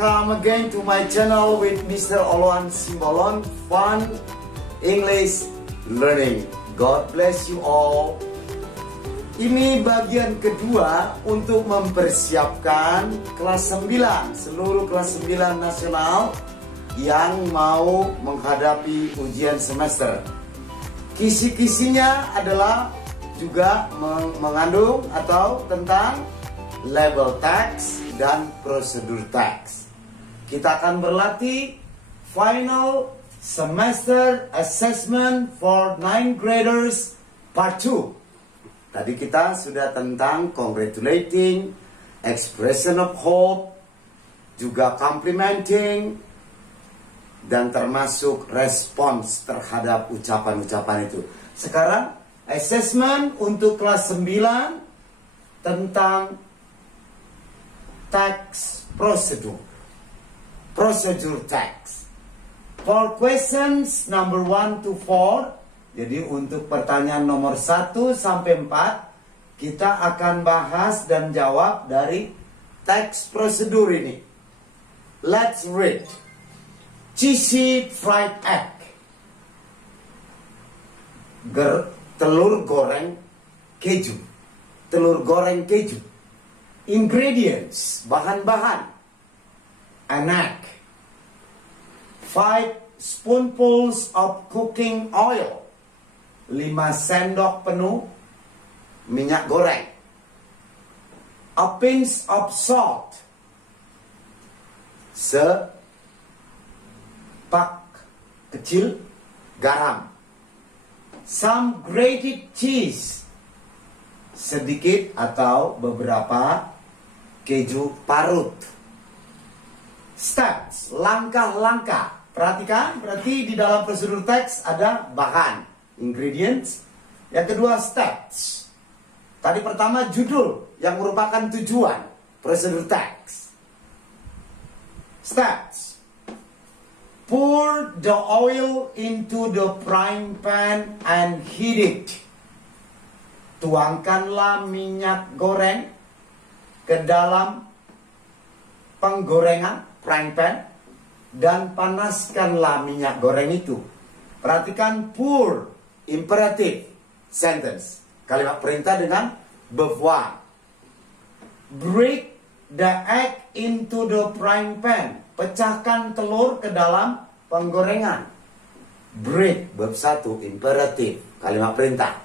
welcome again to my channel with Mr. Oloan Simbolon, Fun English Learning. God bless you all. Ini bagian kedua untuk mempersiapkan kelas 9, seluruh kelas 9 nasional yang mau menghadapi ujian semester. Kisi-kisinya adalah juga mengandung atau tentang level text dan prosedur teks. Kita akan berlatih final semester assessment for 9 graders part 2. Tadi kita sudah tentang congratulating, expression of hope, juga complimenting, dan termasuk respons terhadap ucapan-ucapan itu. Sekarang assessment untuk kelas 9 tentang text procedure text. For questions number 1 to 4, jadi untuk pertanyaan nomor 1 sampai 4, kita akan bahas dan jawab dari teks prosedur ini. Let's read. Cheesy fried egg. Telur goreng keju. Telur goreng keju. Ingredients, bahan-bahan. An egg. 5 spoonfuls of cooking oil. 5 sendok penuh minyak goreng. A pinch of salt. Sepak kecil garam. Some grated cheese. Sedikit atau beberapa keju parut. Steps, langkah-langkah. Perhatikan, berarti di dalam prosedur teks ada bahan, ingredients. Yang kedua, steps. Tadi pertama judul yang merupakan tujuan prosedur teks. Steps. Pour the oil into the frying pan and heat it. Tuangkanlah minyak goreng ke dalam penggorengan, frying pan, dan panaskanlah minyak goreng itu. Perhatikan pour, imperative sentence. Kalimat perintah dengan bevoir. Break the egg into the frying pan. Pecahkan telur ke dalam penggorengan. Break, bab 1, imperative, kalimat perintah.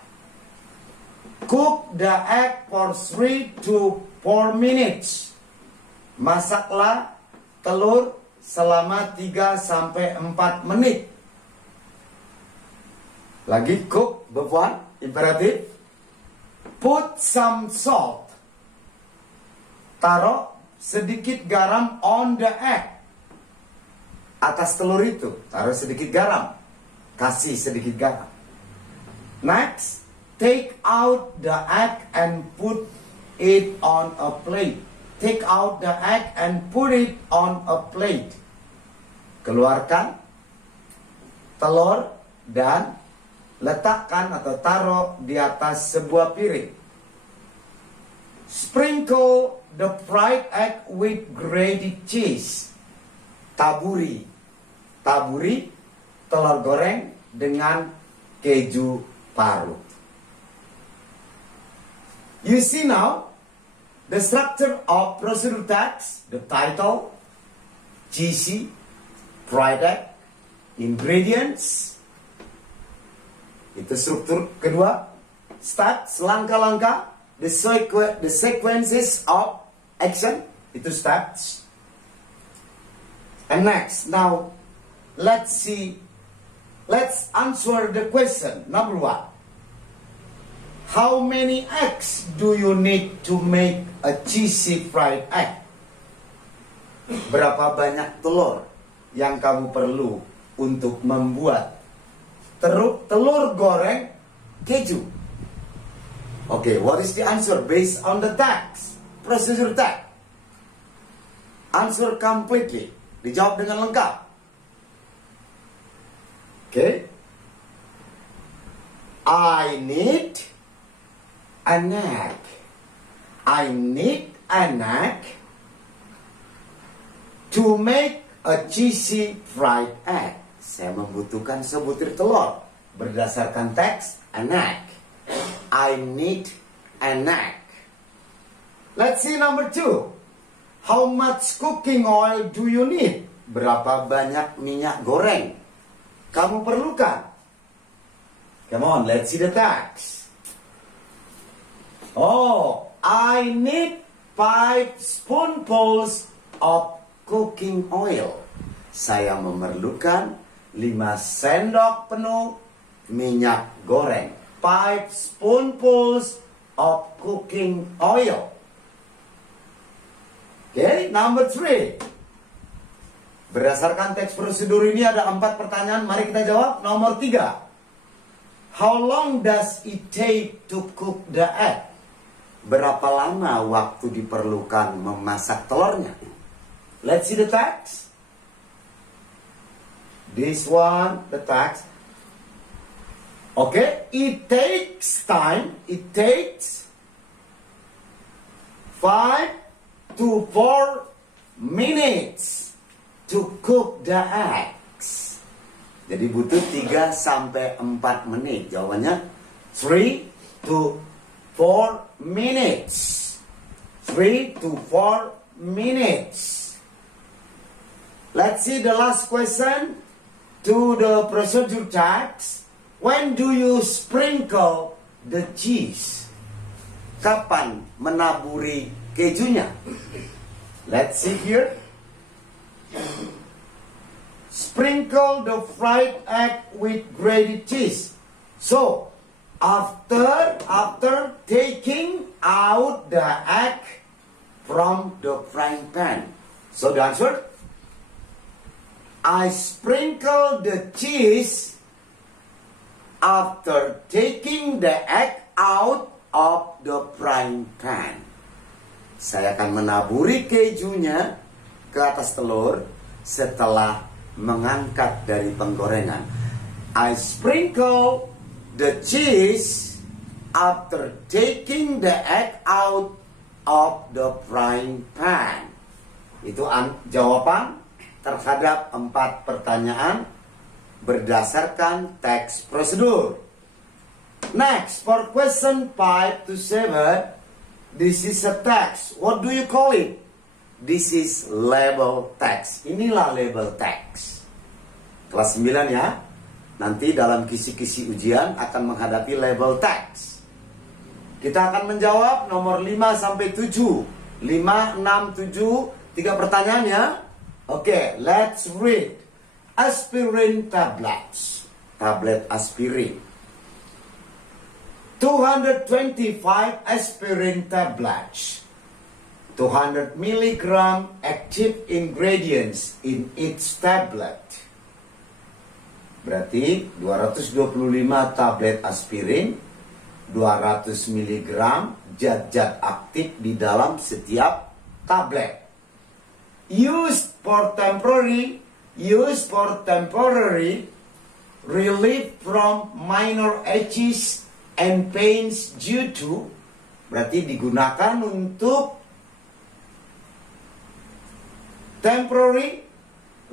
Cook the egg for 3 to 4 minutes. Masaklah telur selama 3 sampai 4 menit. Lagi cook, bebuan, imperatif. Put some salt. Taruh sedikit garam on the egg. Atas telur itu, taruh sedikit garam. Kasih sedikit garam. Next, take out the egg and put it on a plate. Take out the egg and put it on a plate. Keluarkan telur dan letakkan atau taruh di atas sebuah piring. Sprinkle the fried egg with grated cheese. Taburi telur goreng dengan keju parut. You see now the structure of procedure text, the title, cheesy, fried egg, ingredients. Itu struktur kedua. Steps, langkah-langkah, the sequences of action, itu steps. And next, now let's answer the question number 1. How many eggs do you need to make a cheesy fried egg? Berapa banyak telur yang kamu perlu untuk membuat telur goreng keju? Okay, what is the answer based on the text? Procedure text. Answer completely. Dijawab dengan lengkap. Okay. I need an egg. I need an egg To make a cheesy fried egg. Saya membutuhkan sebutir telur. Berdasarkan teks, an egg. I need an egg. Let's see number 2. How much cooking oil do you need? Berapa banyak minyak goreng kamu perlukan? Come on, let's see the text. Oh, I need 5 spoonfuls of cooking oil. Saya memerlukan 5 sendok penuh minyak goreng. 5 spoonfuls of cooking oil. Okay, number 3. Berdasarkan teks prosedur ini ada 4 pertanyaan. Mari kita jawab. Nomor 3. How long does it take to cook the egg? Berapa lama waktu diperlukan memasak telurnya? Let's see the text. This one, the text. Okay, it takes time. It takes 5 to 4 minutes to cook the eggs. Jadi butuh 3 sampai 4 menit. Jawabannya 3 to 4 minutes. 3 to 4 minutes. Let's see the last question to the procedure text. When do you sprinkle the cheese? Kapan menaburi kejunya? Let's see here. Sprinkle the fried egg with grated cheese. So, after taking out the egg from the frying pan. So the answer, I sprinkle the cheese after taking the egg out of the frying pan. Saya akan menaburi kejunya ke atas telur setelah mengangkat dari penggorengan. I sprinkle the cheese after taking the egg out of the frying pan. Itu jawaban terhadap 4 pertanyaan berdasarkan teks prosedur. Next, for question 5 to 7, this is a text. What do you call it? This is label text. Inilah label text. Kelas 9 ya. Nanti dalam kisi-kisi ujian akan menghadapi label text. Kita akan menjawab nomor 5 sampai 7. 5, 6, 7, 3 pertanyaan ya. Oke, let's read. Aspirin tablets. Tablet aspirin. 225 aspirin tablets. 200 mg active ingredients in each tablet. Berarti 225 tablet aspirin, 200 mg zat-zat aktif di dalam setiap tablet. Used for temporary relief from minor aches and pains due to, berarti digunakan untuk temporary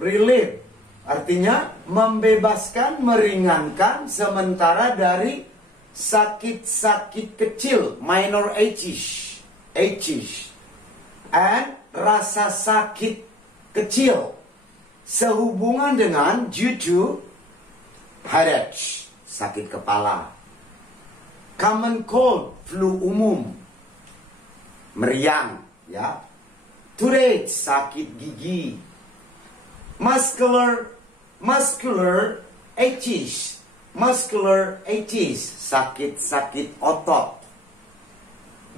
relief, artinya membebaskan, meringankan sementara dari sakit-sakit kecil, minor aches, and rasa sakit kecil sehubungan dengan due to headache, sakit kepala, common cold, flu umum, meriang, ya, toothache, sakit gigi, muscular aches, sakit-sakit otot,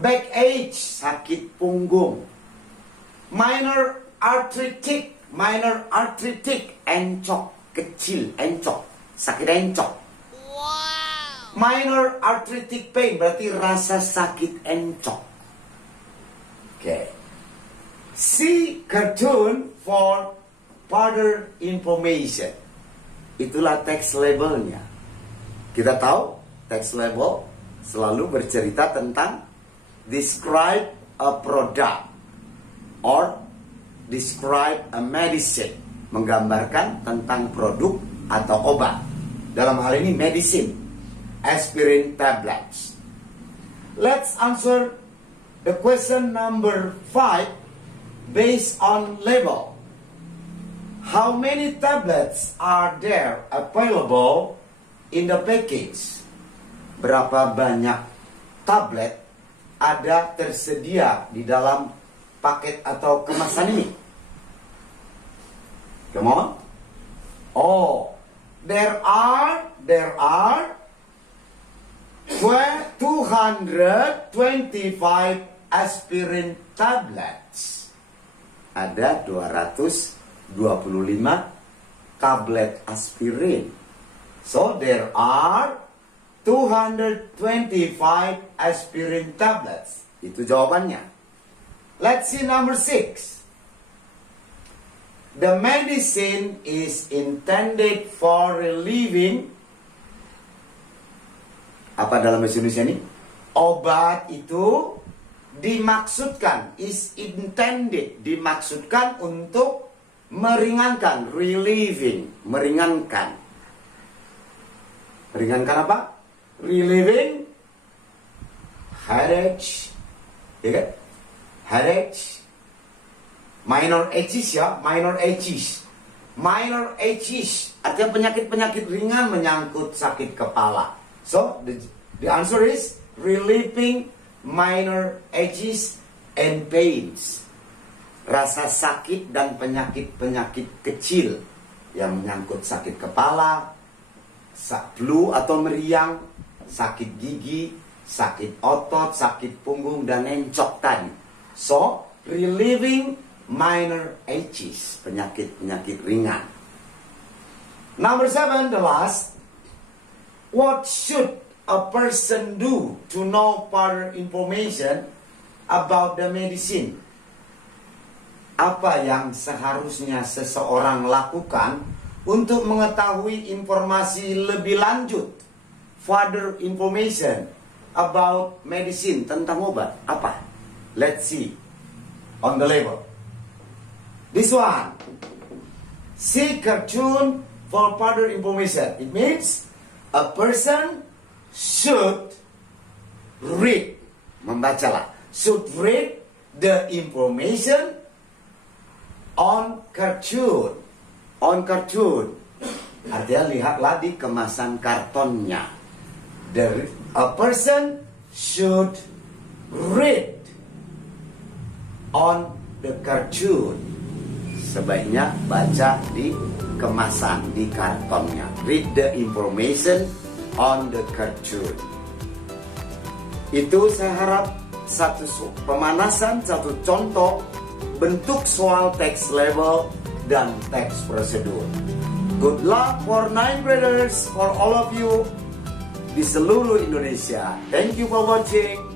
backache, sakit punggung, minor arthritic, encok kecil, sakit encok. Wow. Minor arthritic pain berarti rasa sakit encok. Okay. See cartoon for further information. Itulah teks labelnya. Kita tahu teks label selalu bercerita tentang describe a product or describe a medicine, menggambarkan tentang produk atau obat. Dalam hal ini medicine, aspirin tablets. Let's answer the question number 5 based on label. How many tablets are there available in the package? Berapa banyak tablet ada tersedia di dalam paket atau kemasan ini? Come on. Oh, there are 225 aspirin tablets. Ada 225 tablet aspirin. So there are 225 aspirin tablets. Itu jawabannya. Let's see number 6. The medicine is intended for relieving. Apa dalam bahasa Indonesia ini? Obat itu dimaksudkan, is intended, dimaksudkan untuk meringankan, relieving, meringankan. Meringankan apa? Relieving headache, ya kan? Headache, minor aches ya, minor aches. Minor aches artinya penyakit-penyakit ringan menyangkut sakit kepala. So the answer is relieving minor aches and pains. Rasa sakit dan penyakit-penyakit kecil yang menyangkut sakit kepala, flu atau meriang, sakit gigi, sakit otot, sakit punggung, dan encok tadi. So, relieving minor aches, penyakit-penyakit ringan. Number 7, the last. What should a person do to know further information about the medicine? Apa yang seharusnya seseorang lakukan untuk mengetahui informasi lebih lanjut, further information about medicine, tentang obat? Apa? Let's see on the label. This one, see cartoon for further information. It means a person should read, membacalah, should read the information on cartoon. On cartoon artinya lihatlah di kemasan kartonnya. A person should read on the cartoon. Sebaiknya baca di kemasan, di kartonnya. Read the information on the cartoon. Itu saya harap satu pemanasan, satu contoh bentuk soal teks level dan teks prosedur. Good luck for 9 graders, for all of you di seluruh Indonesia. Thank you for watching.